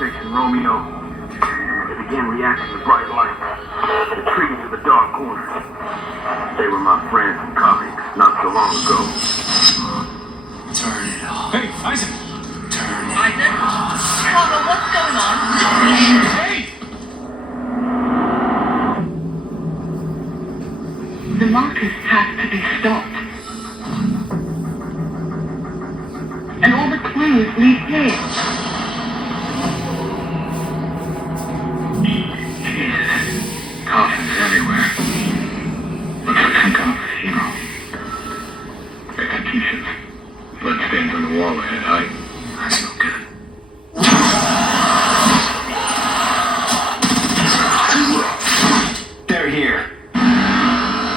station, Romeo. They began reacting to bright lights, retreating to the dark corners. They were my friends and colleagues not so long ago. Turn it off. Hey, Isaac! Turn it Isaac? off. Carlo, what's going on? Hey! The Marcus has to be stopped. And all the clues lead here. Jesus. Coffins everywhere. Looks like some kind of funeral. Executions. Bloodstains on the wall ahead, hide. That's no good. They're here.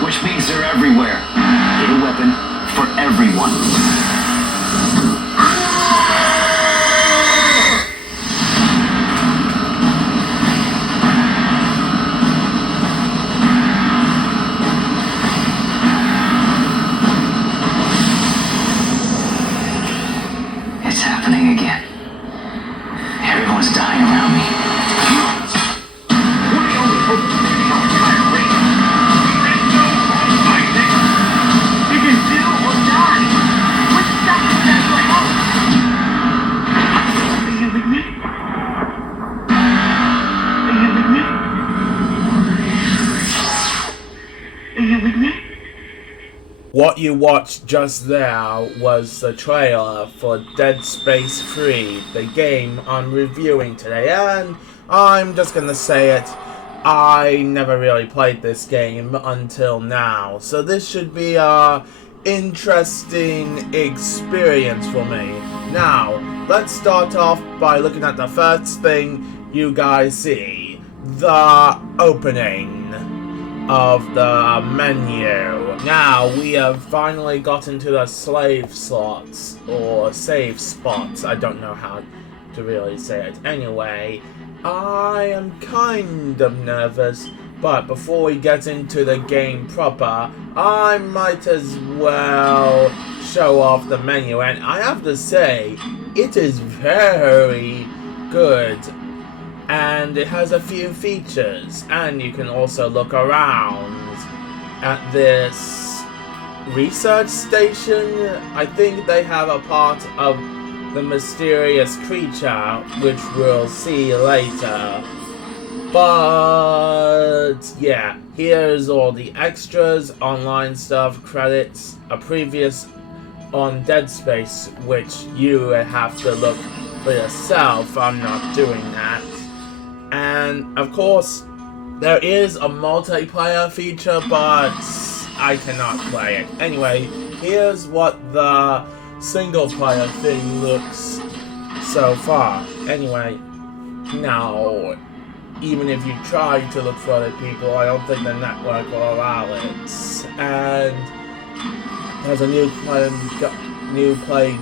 Which means they're everywhere. Get a weapon for everyone. It's happening again. Everyone's dying around me. It is do or die. Which side is that for help? Are you with me? Are you with me? Are you with me? What you watched just there was the trailer for Dead Space 3, the game I'm reviewing today, and I'm just gonna say it, I never really played this game until now, so this should be a interesting experience for me. Now, let's start off by looking at the first thing you guys see, the opening of the menu. Now we have finally gotten to the slave slots or save spots. I don't know how to really say it. Anyway, I am kind of nervous, but before we get into the game proper, I might as well show off the menu, and I have to say, it is very good. And it has a few features, and you can also look around at this research station. I think they have a part of the mysterious creature, which we'll see later. But yeah, here's all the extras, online stuff, credits, a previous on Dead Space, which you have to look for yourself. I'm not doing that. And of course, there is a multiplayer feature, but I cannot play it. Anyway, here's what the single player thing looks so far. Anyway, now, even if you try to look for other people, I don't think the network will allow it. And there's a new play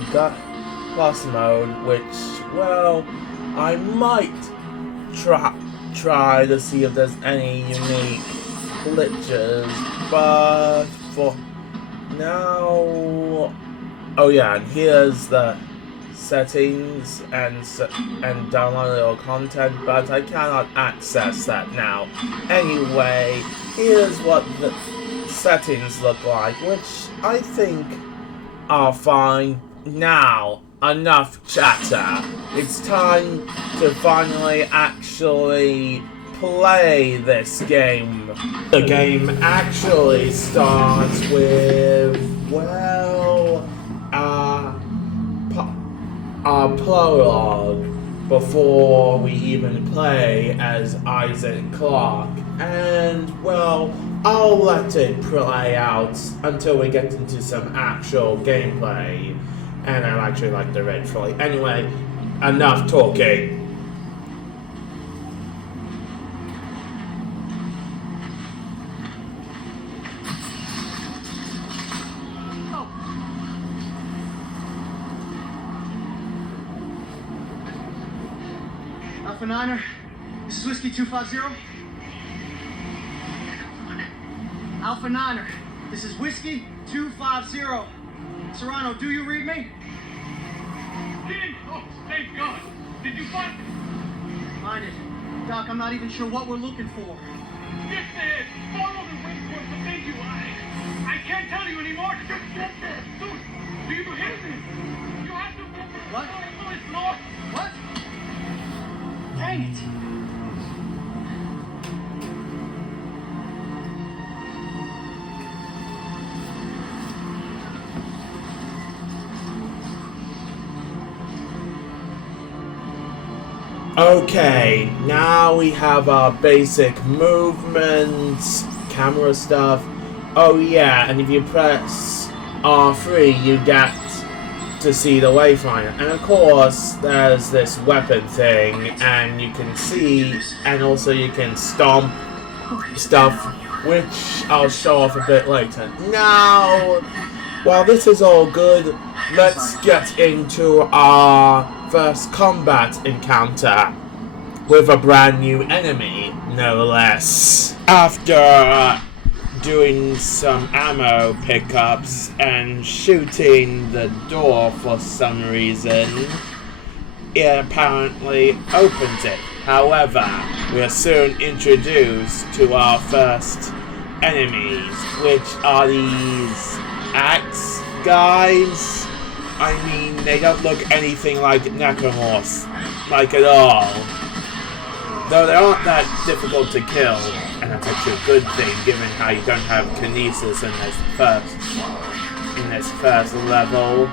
plus mode, which, well, I might try to see if there's any unique glitches, but for now, oh yeah, and here's the settings and downloadable content, but I cannot access that now. Anyway, here's what the settings look like, which I think are fine. Now, enough chatter. It's time to finally actually play this game. The game actually starts with, well, a prologue before we even play as Isaac Clarke. And, well, I'll let it play out until we get into some actual gameplay. And I actually like the red trolley. Anyway, enough talking. Alpha Niner, this is Whiskey 250. Alpha Niner, this is Whiskey 250. Serrano, do you read me? Oh, thank God. Did you find find it. Doc, I'm not even sure what we're looking for. Just follow the wind towards the thing you I can't tell you anymore. Just get there. Dude, do you hear me? You have to go. What? Oh, it's north. What? Dang it. Okay, now we have our basic movements, camera stuff. Oh yeah, and if you press R3, you get to see the Wayfinder. And of course, there's this weapon thing, and you can see, and also you can stomp stuff, which I'll show off a bit later. Now, while this is all good, let's get into our first combat encounter with a brand new enemy, no less. After doing some ammo pickups and shooting the door for some reason, it apparently opens it. However, we are soon introduced to our first enemies, which are these axe guys. I mean, they don't look anything like Necromorphs, like at all. Though they aren't that difficult to kill, and that's actually a good thing, given how you don't have kinesis in this first level.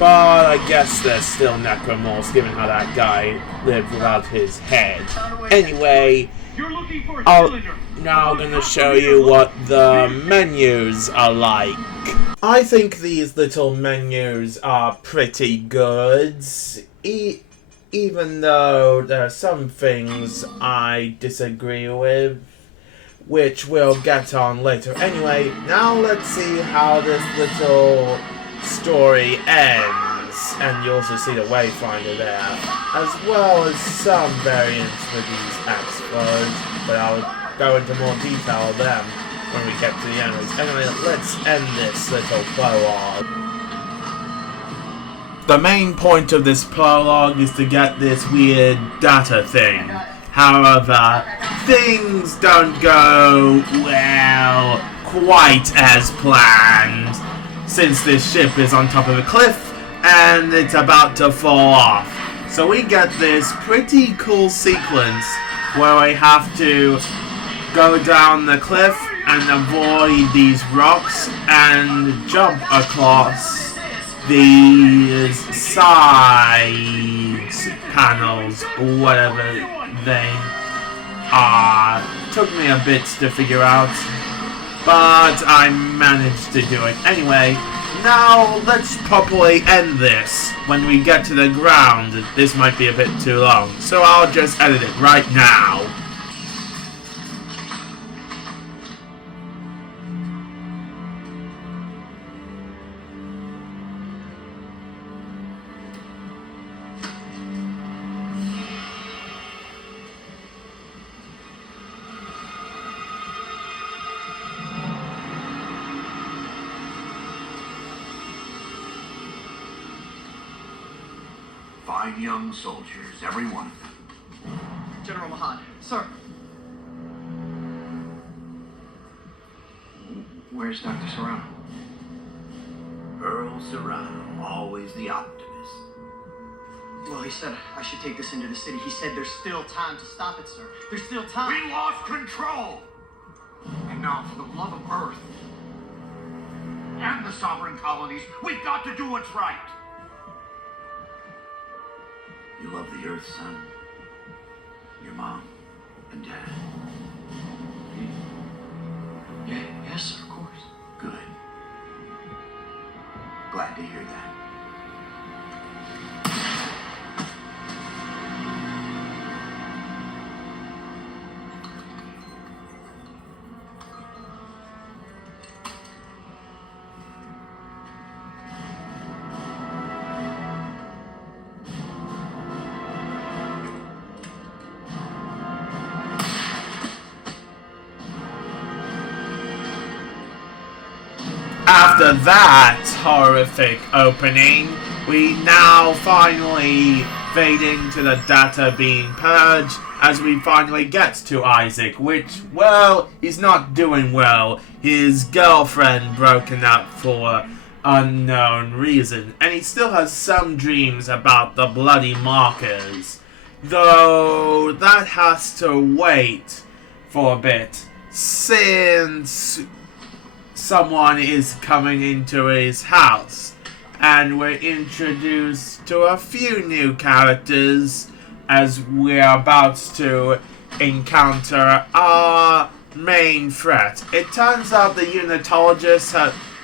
But I guess there's still Necromorphs, given how that guy lived without his head. Anyway, I'm now gonna show you what the menus are like. I think these little menus are pretty good, even though there are some things I disagree with, which we'll get on later. Anyway, now let's see how this little story ends, and you also see the Wayfinder there, as well as some variants with these axe throwers, but I'll go into more detail of them when we get to the enemies. Anyway, let's end this little prologue. The main point of this prologue is to get this weird data thing. However, things don't go, well, quite as planned, since this ship is on top of a cliff and it's about to fall off. So we get this pretty cool sequence where we have to go down the cliff and avoid these rocks and jump across these side panels, whatever they are. Took me a bit to figure out, but I managed to do it. Anyway, now let's properly end this. When we get to the ground, this might be a bit too long, so I'll just edit it right now. Fine young soldiers, every one of them. General Mahad, sir. Where's Dr. Serrano? Earl Serrano, always the optimist. Well, he said I should take this into the city. He said there's still time to stop it, sir. There's still time. We lost control! And now, for the love of Earth and the sovereign colonies, we've got to do what's right. You love the Earth, son. Your mom and dad. Yes, sir, of course. Good. Glad to hear that. After that horrific opening, we now finally fading to the data being purged as we finally get to Isaac, which, well, he's not doing well. His girlfriend broken up for unknown reason, and he still has some dreams about the bloody markers. Though that has to wait for a bit, since someone is coming into his house, and we're introduced to a few new characters as we're about to encounter our main threat. It turns out the Unitologists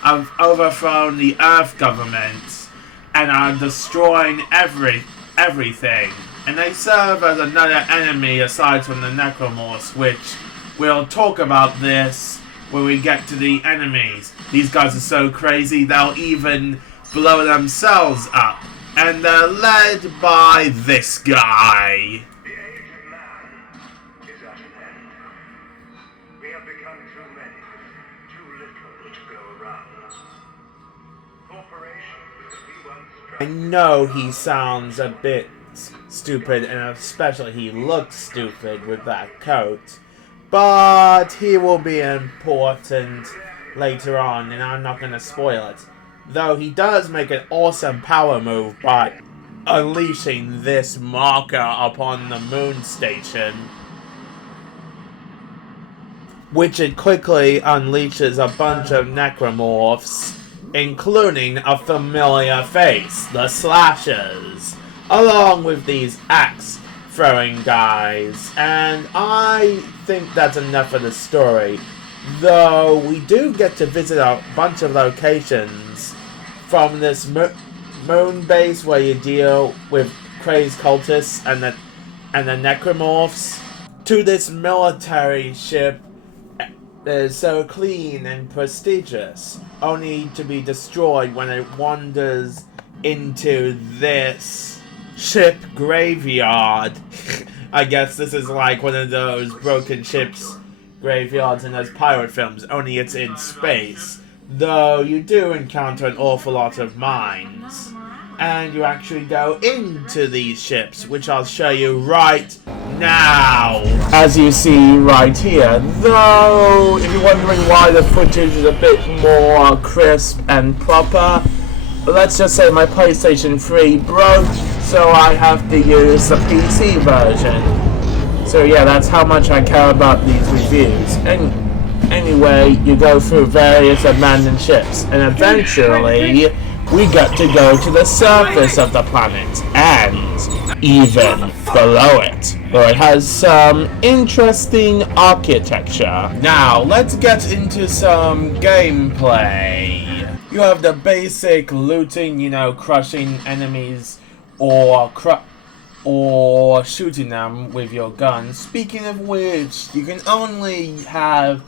have overthrown the Earth government and are destroying everything. And they serve as another enemy aside from the Necromorphs, which we'll talk about this when we get to the enemies. These guys are so crazy, they'll even blow themselves up. And they're led by this guy. The age of man is at an end. We have become too many, too little to go around. Corporations we once I know he sounds a bit stupid, and especially he looks stupid with that coat. But he will be important later on, and I'm not going to spoil it. Though he does make an awesome power move by unleashing this marker upon the moon station, which it quickly unleashes a bunch of necromorphs, including a familiar face, the Slashers, along with these axe-throwing guys. And I think that's enough of the story, though we do get to visit a bunch of locations, from this moon base where you deal with crazed cultists and the necromorphs, to this military ship that is so clean and prestigious, only to be destroyed when it wanders into this ship graveyard. I guess this is like one of those broken ships graveyards in those pirate films, only it's in space. Though you do encounter an awful lot of mines, and you actually go into these ships, which I'll show you right now, as you see right here. Though, if you're wondering why the footage is a bit more crisp and proper, let's just say my PlayStation 3 broke, so I have to use the PC version. So yeah, that's how much I care about these reviews. And anyway, you go through various abandoned ships, and eventually we get to go to the surface of the planet, and even below it, where it has some interesting architecture. Now, let's get into some gameplay. You have the basic looting, you know, crushing enemies or shooting them with your gun. Speaking of which, you can only have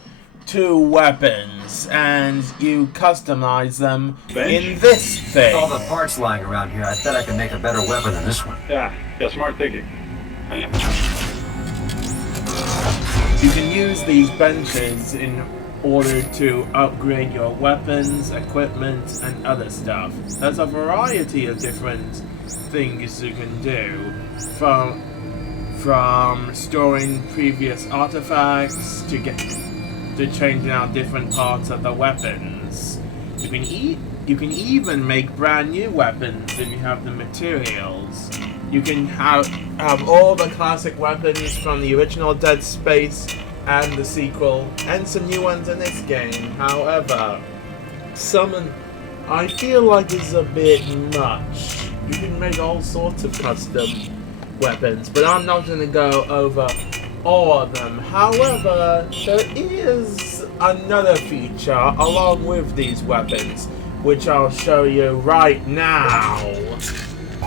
2 weapons, and you customize them in this thing. All the parts lying around here, I bet I can make a better weapon than this one. Yeah, smart thinking. You can use these benches in order to upgrade your weapons, equipment, and other stuff. There's a variety of different things you can do, from storing previous artifacts to changing out different parts of the weapons. You can even make brand new weapons if you have the materials. You can have all the classic weapons from the original Dead Space and the sequel, and some new ones in this game. However, I feel like is a bit much. You can make all sorts of custom weapons, but I'm not going to go over all of them. However, there is another feature along with these weapons, which I'll show you right now.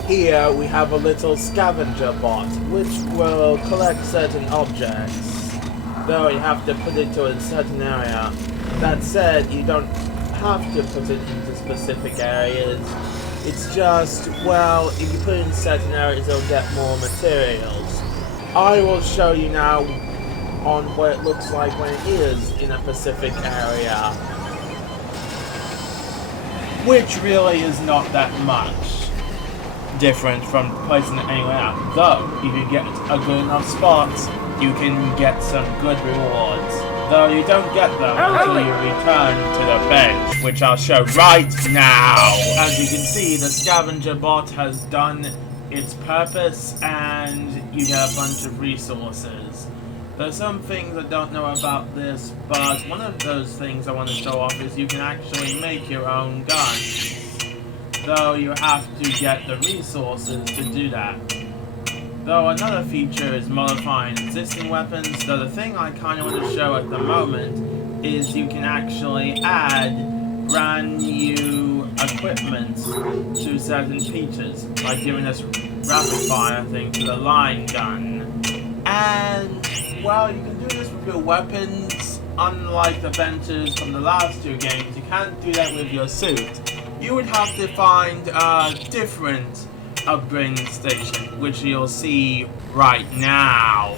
Here we have a little scavenger bot, which will collect certain objects, though you have to put it to a certain area. That said, you don't have to put it into specific areas. It's just, well, if you put it in certain areas, you'll get more materials. I will show you now on what it looks like when it is in a specific area, which really is not that much different from placing it anywhere else. Though, if you get a good enough spot, you can get some good rewards. Though you don't get them until you return to the bench, which I'll show right now. As you can see, the scavenger bot has done its purpose, and you get a bunch of resources. There's some things I don't know about this, but one of those things I want to show off is you can actually make your own guns. Though you have to get the resources to do that. Though another feature is modifying existing weapons, though the thing I kind of want to show at the moment is you can actually add brand new equipment to certain features, like giving this rapid fire thing to the line gun. And, well, you can do this with your weapons. Unlike the benches from the last two games, you can't do that with your suit. You would have to find a different upgrading station, which you'll see right now.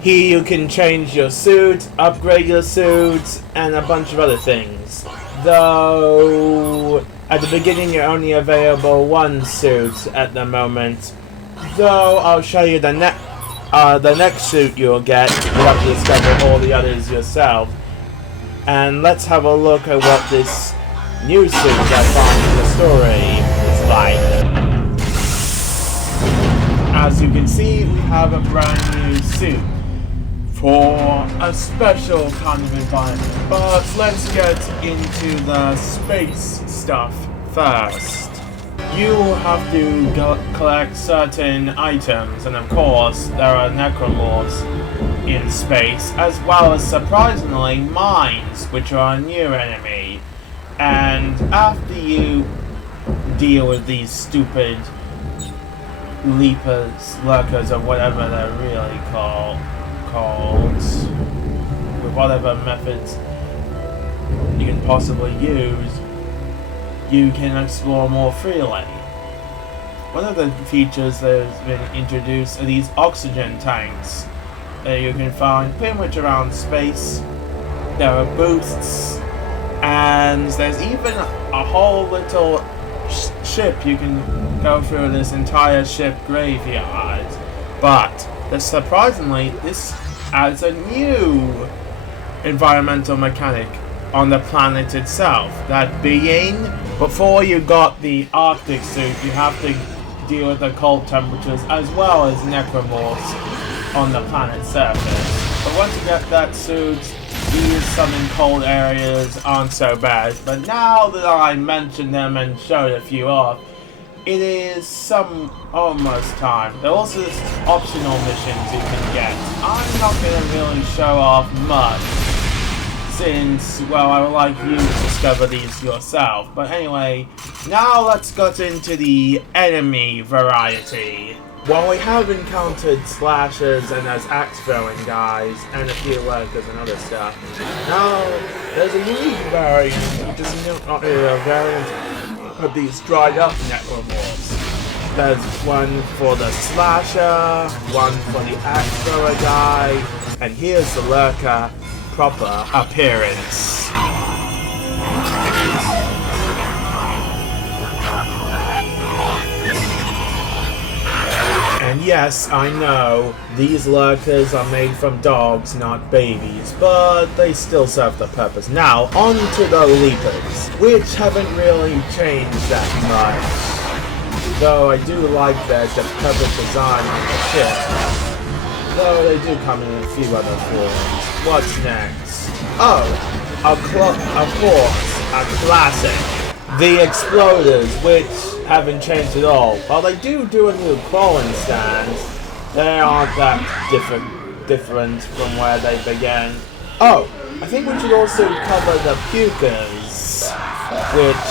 Here you can change your suit, upgrade your suit, and a bunch of other things. Though, at the beginning you're only available one suit at the moment. Though, I'll show you the next suit you'll get. You'll have to discover all the others yourself. And let's have a look at what this new suit I found in the story is like. As you can see, we have a brand new suit for a special kind of environment. But let's get into the space stuff first. You have to collect certain items, and of course, there are necromorphs in space, as well as, surprisingly, mines, which are a new enemy. And after you deal with these stupid leapers, lurkers, or whatever they're really called, with whatever methods you can possibly use, you can explore more freely. One of the features that has been introduced are these oxygen tanks that you can find pretty much around space. There are boosts, and there's even a whole little ship. You can go through this entire ship graveyard. But surprisingly, this adds a new environmental mechanic on the planet itself. That being, before you got the Arctic suit, you have to deal with the cold temperatures as well as necromorphs on the planet's surface. But once you get that suit, these some in cold areas aren't so bad. But now that I mentioned them and showed a few off, it is almost time. There are also optional missions you can get. I'm not going to really show off much, since, well, I would like you to discover these yourself. But anyway, now let's get into the enemy variety. While we have encountered slashers and those axe-throwing guys, and a few lurkers and other stuff, now there's a unique variant, which is not really a variant of these dried-up necromorphs. There's one for the slasher, one for the axe-thrower guy, and here's the lurker proper appearance. And yes, I know, these lurkers are made from dogs, not babies, but they still serve the purpose. Now, on to the leapers, which haven't really changed that much. Though I do like their purple design on the ship. Though they do come in a few other forms. What's next? Oh, of course, a classic. The exploders, which haven't changed at all. While they do a new crawling stance, they aren't that different from where they began. Oh, I think we should also cover the pukers, which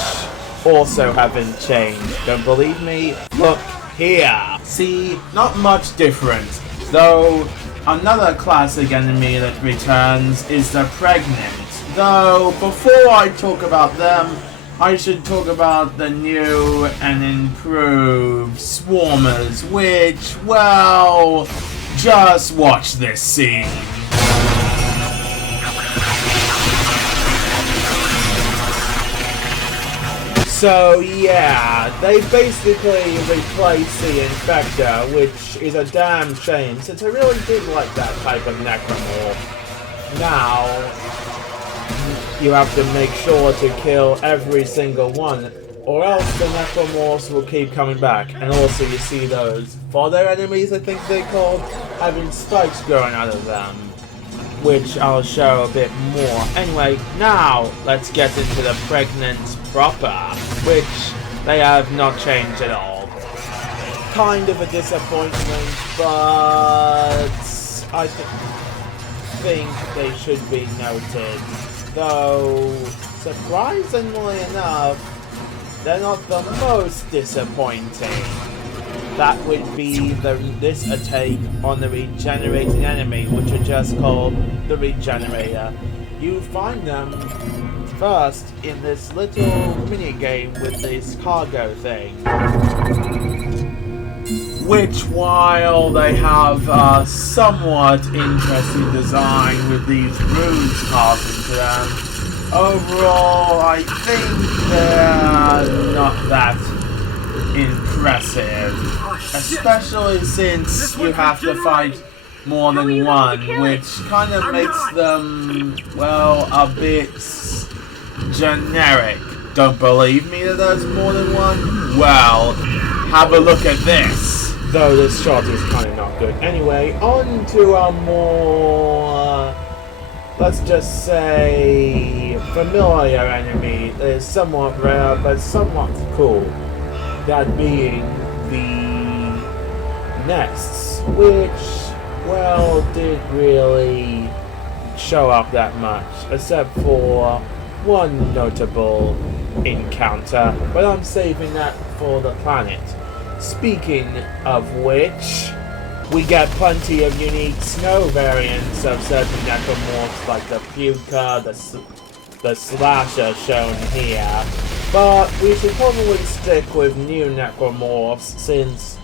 also haven't changed. Don't believe me? Look here. See, not much different. Though, another classic enemy that returns is the Pregnant. Though, before I talk about them, I should talk about the new and improved Swarmers, which, well, just watch this scene. So yeah, they basically replaced the Infector, which is a damn shame, since I really did like that type of Necromorph. Now, you have to make sure to kill every single one, or else the Necromorphs will keep coming back. And also you see those fodder enemies, I think they're called, having spikes growing out of them, which I'll show a bit more. Anyway, now let's get into the Pregnant proper, which they have not changed at all. Kind of a disappointment, but I think they should be noted. Though, surprisingly enough, they're not the most disappointing. That would be this attack on the regenerating enemy, which are just called the Regenerator. You find them first in this little mini game with this cargo thing, which, while they have a somewhat interesting design with these runes carved into them, overall I think they're not that impressive, especially since you have to fight more than one, which kind of makes them, well, a bit generic. Don't believe me that there's more than one? Well, have a look at this. Though this shot is kind of not good. Anyway, on to a more, let's just say, familiar enemy that is somewhat rare but somewhat cool. That being the nests, which, well, didn't really show up that much, except for one notable encounter, but I'm saving that for the planet. Speaking of which, we get plenty of unique snow variants of certain necromorphs like the Puka, the Slasher shown here, but we should probably stick with new necromorphs, since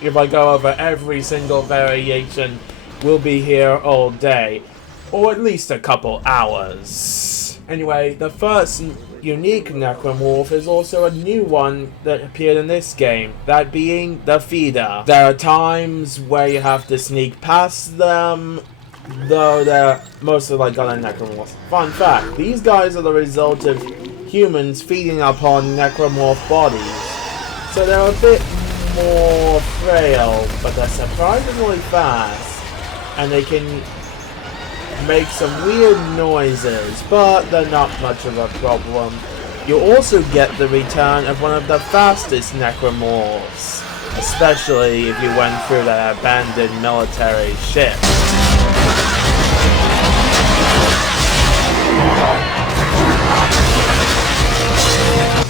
if I go over every single variation, we'll be here all day, or at least a couple hours. Anyway, the first unique necromorph is also a new one that appeared in this game, that being the Feeder. There are times where you have to sneak past them, though they're mostly like other necromorphs. Fun fact, these guys are the result of humans feeding upon necromorph bodies, so they're a bit more frail, but they're surprisingly fast, and they can make some weird noises, but they're not much of a problem. You also get the return of one of the fastest necromorphs, especially if you went through that abandoned military ship.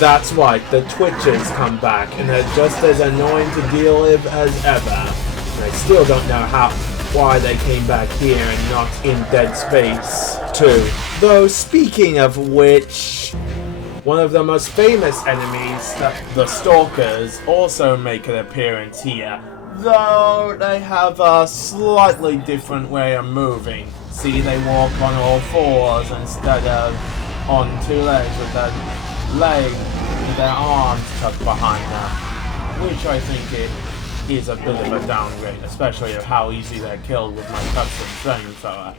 That's right, the Twitches come back, and they're just as annoying to deal with as ever. And I still don't know why they came back here and not in Dead Space 2. Though, speaking of which, one of the most famous enemies, the Stalkers, also make an appearance here, though they have a slightly different way of moving. See, they walk on all fours instead of on two legs with their arms tucked behind them, which I think it is a bit of a downgrade, especially of how easy they're killed with my custom flamethrower.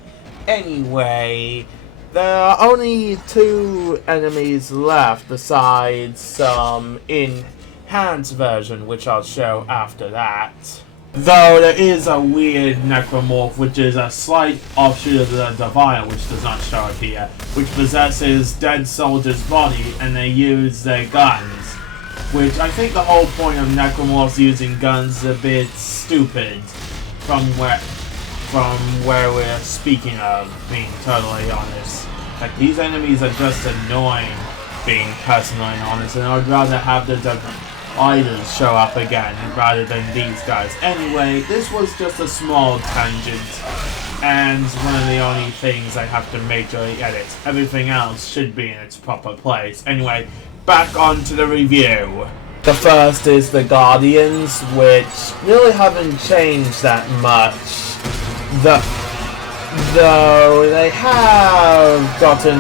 Anyway, there are only 2 enemies left besides some enhanced version, which I'll show after that. Though there is a weird necromorph, which is a slight offshoot of the Devile, which does not show up here, which possesses dead soldiers' body and they use their guns. Which I think the whole point of necromorphs using guns is a bit stupid from where we're speaking of, being totally honest. Like, these enemies are just annoying, being personally honest, and I would rather have the Idols show up again rather than these guys. Anyway, this was just a small tangent, and one of the only things I have to majorly edit. Everything else should be in its proper place. Anyway, back onto the review. The first is the Guardians, which really haven't changed that much. Though they have gotten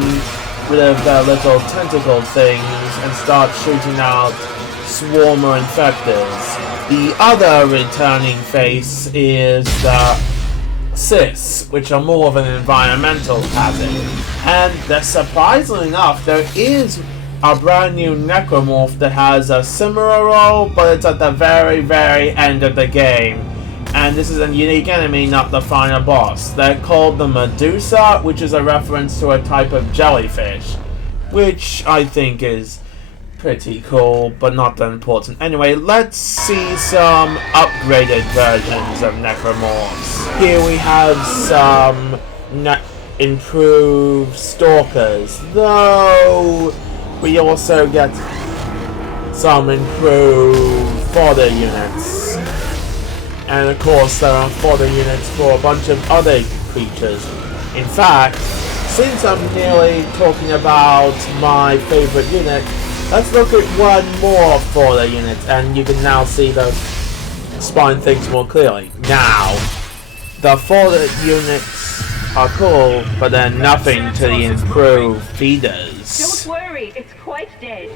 with their little tentacle things and start shooting out swarmer infectors. The other returning face is the cysts, which are more of an environmental hazard. And surprisingly enough, there is a brand new necromorph that has a similar role, but it's at the very, very end of the game. And this is a unique enemy, not the final boss. They're called the Medusa, which is a reference to a type of jellyfish, which I think is pretty cool, but not that important. Anyway, let's see some upgraded versions of necromorphs. Here we have some improved stalkers, though we also get some improved fodder units. And of course there are fodder units for a bunch of other creatures. In fact, since I'm nearly talking about my favorite unit, let's look at one more fodder unit, and you can now see the spine things more clearly. Now, the fodder units are cool, but they're nothing to the improved feeders. Don't worry, it's quite dead.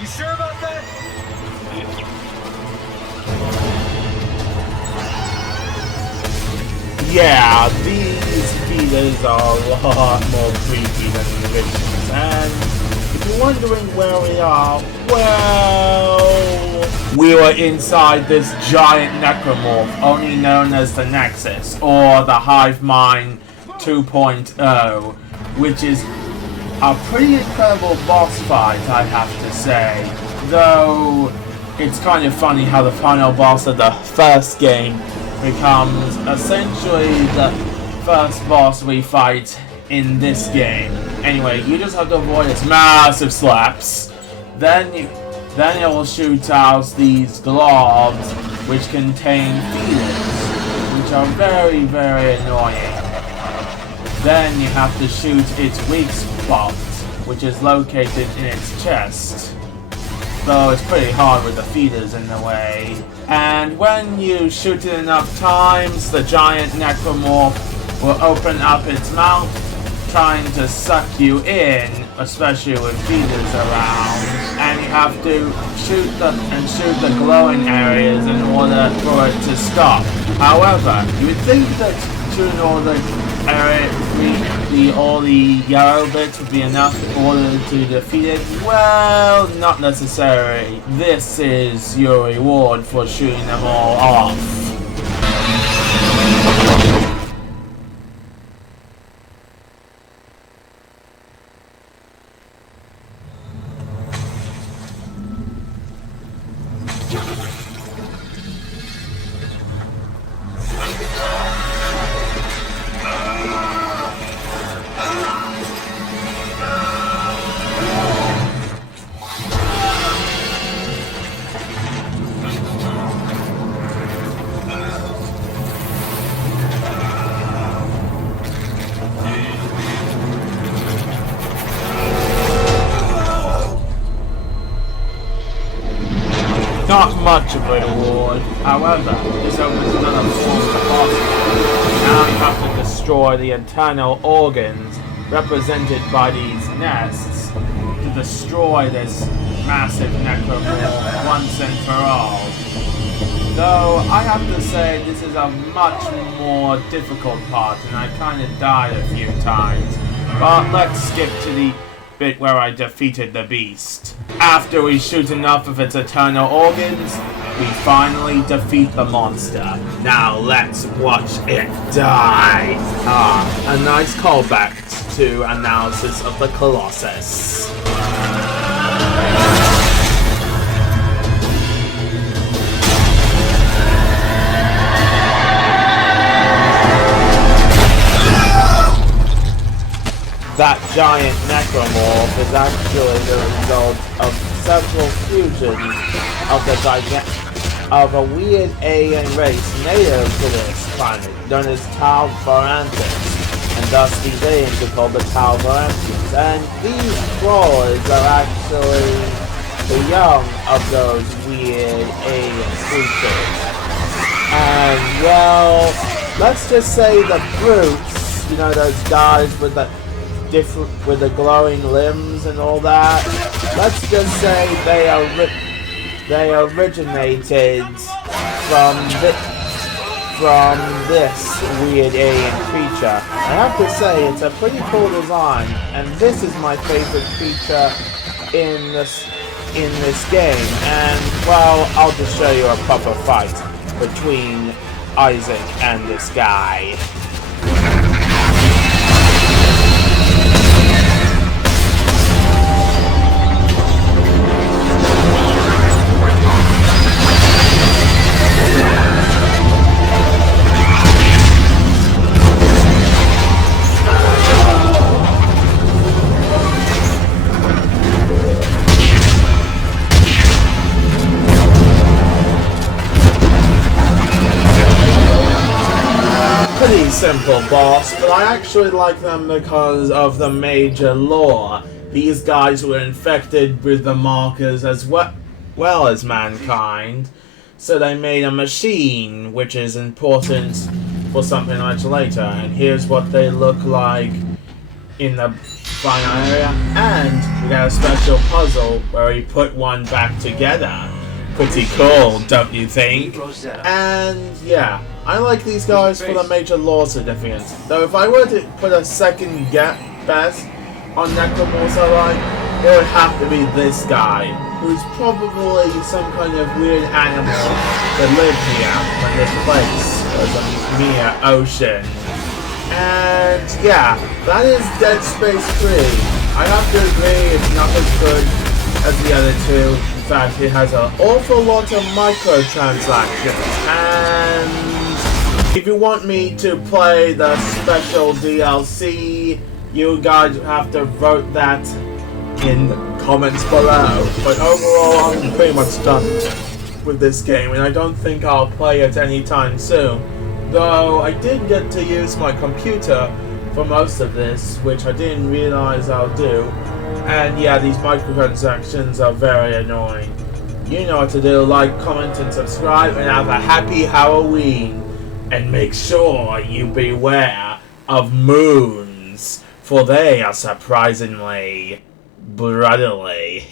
You sure about that? Yeah, these feeders are a lot more creepy than the originals, and if you're wondering where we are, well, we were inside this giant necromorph, only known as the Nexus, or the Hive Mind 2.0, which is a pretty incredible boss fight, I have to say, though it's kind of funny how the final boss of the first game becomes essentially the first boss we fight in this game. Anyway, you just have to avoid its massive slaps. Then it will shoot out these globs which contain feeders, which are very, very annoying. Then you have to shoot its weak spot, which is located in its chest. Though it's pretty hard with the feeders in the way. And when you shoot it enough times, the giant necromorph will open up its mouth, trying to suck you in, especially with feeders around. And you have to shoot the glowing areas in order for it to stop. However, you would think that shooting all the yellow bits would be enough in order to defeat it. Well, not necessarily. This is your reward for shooting them all off. Not much of a reward. However, this opens another form of the boss. Now you have to destroy the internal organs represented by these nests to destroy this massive necromorph once and for all. Though I have to say this is a much more difficult part, and I kind of died a few times. But let's skip to the bit where I defeated the beast. After we shoot enough of its eternal organs, we finally defeat the monster. Now let's watch it die. A nice callback to analysis of the Colossus. That giant necromorph is actually the result of several fusions of a weird alien race native to this planet, known as Tau Varantis, and thus these aliens are called the Tau Varantis. And these crawlers are actually the young of those weird alien creatures. And well, let's just say the brutes You know those guys with the with the glowing limbs and all that? Let's just say they originated from this weird alien creature. I have to say, it's a pretty cool design, and this is my favorite creature in this game. And well, I'll just show you a proper fight between Isaac and this guy. Pretty simple boss, but I actually like them because of the major lore. These guys were infected with the markers as well as mankind, so they made a machine, which is important for something much later. And here's what they look like in the final area, and we got a special puzzle where we put one back together. Pretty cool, don't you think? And yeah, I like these guys for the major lore significance. Though if I were to put a second best on Necromorph Line, it would have to be this guy, who's probably some kind of weird animal that lived here when this place was a mere ocean. And yeah, that is Dead Space 3. I have to agree, it's not as good as the other two. In fact, it has an awful lot of microtransactions. And if you want me to play the special DLC, you guys have to vote that in the comments below. But overall, I'm pretty much done with this game, and I don't think I'll play it anytime soon. Though I did get to use my computer for most of this, which I didn't realize I'll do. And yeah, these microtransactions are very annoying. You know what to do, like, comment, and subscribe, and have a happy Halloween. And make sure you beware of moons, for they are surprisingly brotherly.